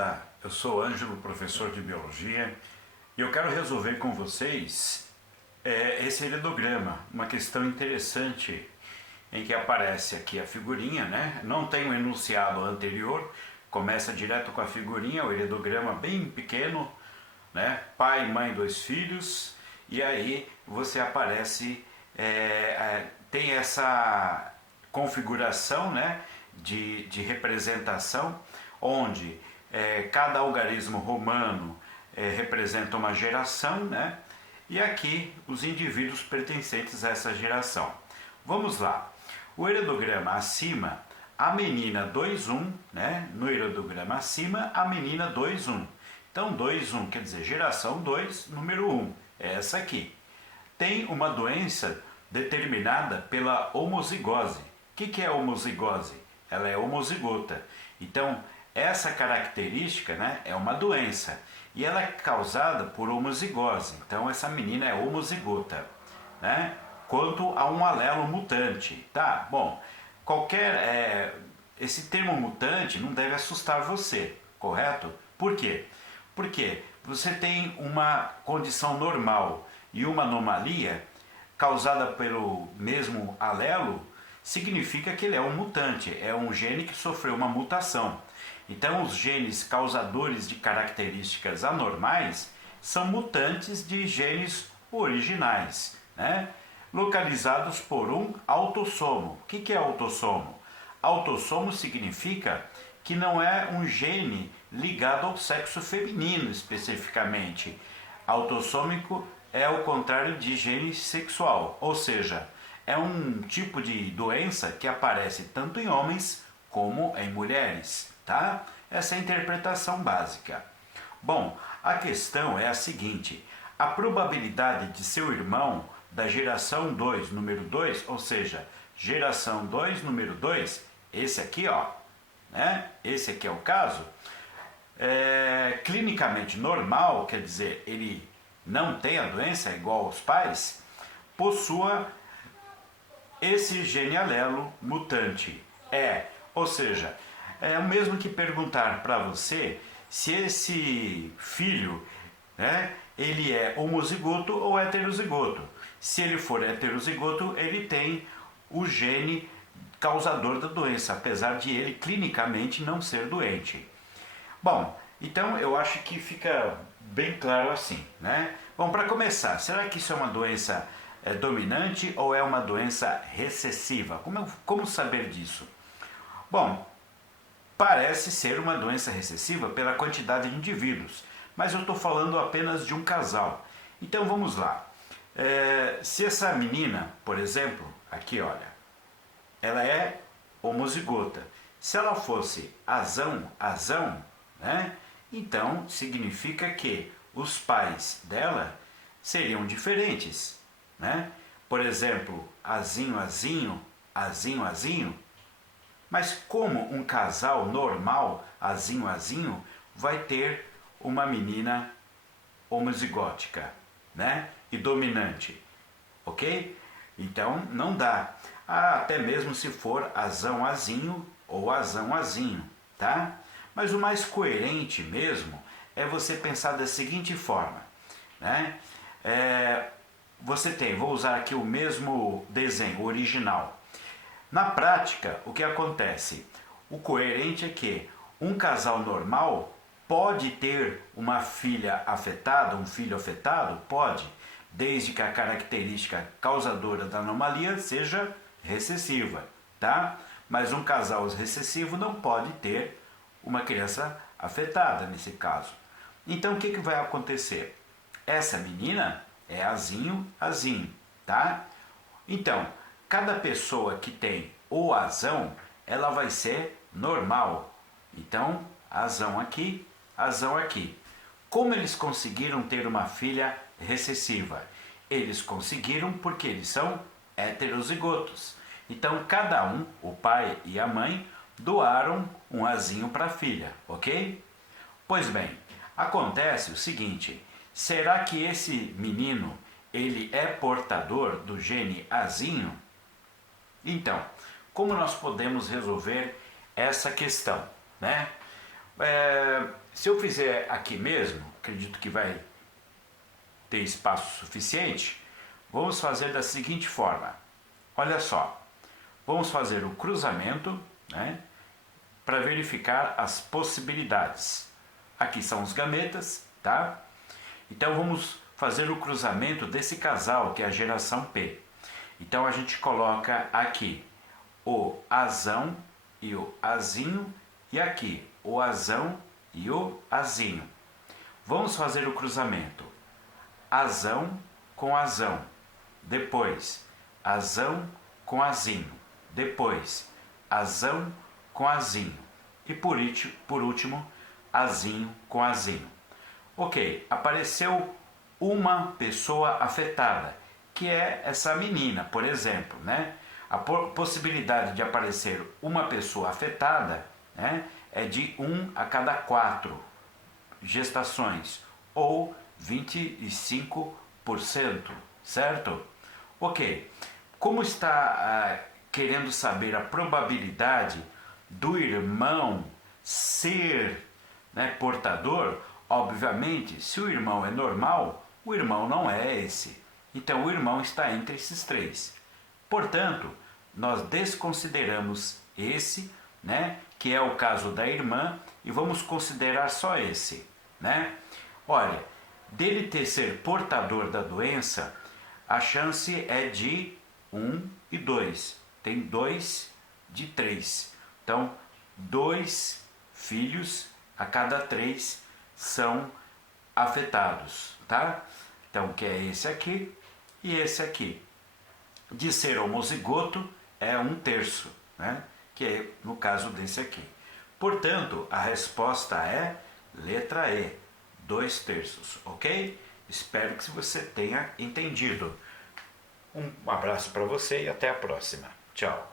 Olá, eu sou Ângelo, professor de Biologia, e eu quero resolver com vocês esse heredograma, uma questão interessante em que aparece aqui a figurinha, né? Não tem um enunciado anterior, começa direto com a figurinha, o heredograma bem pequeno, né? Pai, mãe, dois filhos, e aí você aparece, tem essa configuração, né? de representação, onde cada algarismo romano representa uma geração, né? E aqui os indivíduos pertencentes a essa geração. Vamos lá. O heredograma acima, a menina 2-1, né? No heredograma acima, a menina 2-1. Então 2-1 quer dizer geração 2, número 1, é essa aqui. Tem uma doença determinada pela homozigose. O que é a homozigose? Ela é homozigota. Então, essa característica, né, é uma doença e ela é causada por homozigose. Então, essa menina é homozigota, né? Quanto a um alelo mutante, tá? Bom, esse termo mutante não deve assustar você, correto? Por quê? Porque você tem uma condição normal e uma anomalia causada pelo mesmo alelo, significa que ele é um mutante, é um gene que sofreu uma mutação. Então, os genes causadores de características anormais são mutantes de genes originais, né? Localizados por um autossomo. O que é autossomo? Autossomo significa que não é um gene ligado ao sexo feminino especificamente. Autossômico é o contrário de gene sexual, ou seja, é um tipo de doença que aparece tanto em homens como em mulheres, tá? Essa é a interpretação básica. Bom, a questão é a seguinte: a probabilidade de seu irmão da geração 2, número 2, ou seja, geração 2, número 2, esse aqui, ó, né? Esse aqui é o caso, clinicamente normal, quer dizer, ele não tem a doença, é igual aos pais, possua esse gene alelo mutante. Ou seja, é o mesmo que perguntar para você se esse filho, né, ele é homozigoto ou heterozigoto. Se ele for heterozigoto, ele tem o gene causador da doença, apesar de ele clinicamente não ser doente. Bom, então eu acho que fica bem claro assim, né? Bom, para começar, será que isso é uma doença dominante ou é uma doença recessiva? Como saber disso? Bom, parece ser uma doença recessiva pela quantidade de indivíduos, mas eu estou falando apenas de um casal. Então vamos lá. Se essa menina, por exemplo, aqui olha, ela é homozigota. Se ela fosse azão, né? Então significa que os pais dela seriam diferentes, né? Por exemplo, azinho, azinho. Mas como um casal normal, azinho, vai ter uma menina homozigótica, né? E dominante, ok? Então não dá. Até mesmo se for azinho ou azinho, tá? Mas o mais coerente mesmo é você pensar da seguinte forma, né? Vou usar aqui o mesmo desenho original. Na prática, o que acontece? O coerente é que um casal normal pode ter uma filha afetada, um filho afetado? Pode, desde que a característica causadora da anomalia seja recessiva, tá? Mas um casal recessivo não pode ter uma criança afetada nesse caso. Então o que vai acontecer? Essa menina é azinho, tá? Então, cada pessoa que tem o azão, ela vai ser normal. Então, azão aqui. Como eles conseguiram ter uma filha recessiva? Eles conseguiram porque eles são heterozigotos. Então, cada um, o pai e a mãe, doaram um azinho para a filha, ok? Pois bem, acontece o seguinte: será que esse menino ele é portador do gene azinho? Então, como nós podemos resolver essa questão, né? Se eu fizer aqui mesmo, acredito que vai ter espaço suficiente, vamos fazer da seguinte forma. Olha só, vamos fazer o cruzamento, né, para verificar as possibilidades. Aqui são os gametas, tá? Então vamos fazer o cruzamento desse casal, que é a geração P. Então a gente coloca aqui o azão e o azinho, e aqui o azão e o azinho. Vamos fazer o cruzamento. Azão com azão. Depois, azão com azinho. Depois, azão com azinho. E por último, azinho com azinho. Ok, apareceu uma pessoa afetada, que é essa menina, por exemplo, né? A possibilidade de aparecer uma pessoa afetada, né, é de 1 a cada 4 gestações, ou 25%, certo? Ok, como está querendo saber a probabilidade do irmão ser, né, portador, obviamente, se o irmão é normal, o irmão não é esse. Então o irmão está entre esses três. Portanto, nós desconsideramos esse, né, que é o caso da irmã, e vamos considerar só esse, né? Olha, dele ser portador da doença, a chance é de 1 e 2. Tem 2 de 3. Então, 2 filhos a cada 3 são afetados, tá? Então, que é esse aqui e esse aqui. De ser homozigoto é 1/3, né? Que é no caso desse aqui. Portanto, a resposta é letra E, 2/3, ok? Espero que você tenha entendido. Um abraço para você e até a próxima. Tchau.